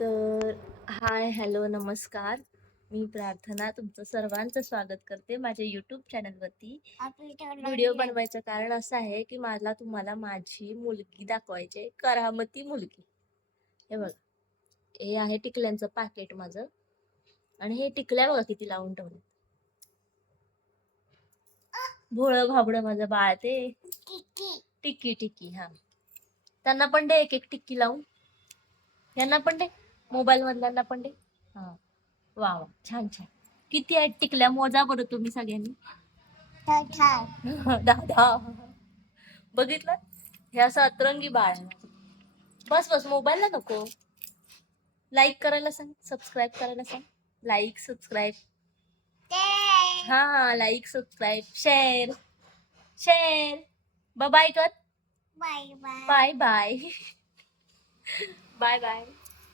तर हाय, हॅलो, नमस्कार. मी प्रार्थना तुमचं सर्वांचं स्वागत करते माझ्या यूट्यूब चॅनलवरती. व्हिडिओ बनवायचं कारण असं आहे की मला तुम्हाला माझी मुलगी दाखवायची आहे, करामती मुलगी. हे बघा, हे आहे टिकल्यांचं पाकिट माझं आणि हे टिकल्या बघा किती लावून ठेवले. भोळं भाबडं माझं बाळ ते टिक्की टिक्की. हा, त्यांना पण दे एक एक टिक्की लावून. यांना पण दे, मोबाईल मधल्यांना पण दे. हा, वा वा, छान छान. किती आहेत टिकल्या मोजा बरं तुम्ही सगळ्यांनी. दादा बघितलं, हे असं अतरंगी बाळ आहे माझं. बस बस, मोबाईलला नको. लाईक करायला सांग, सबस्क्राईब करायला सांग. Like subscribe. हा, like subscribe share share. Bye कर. Bye bye bye bye bye bye.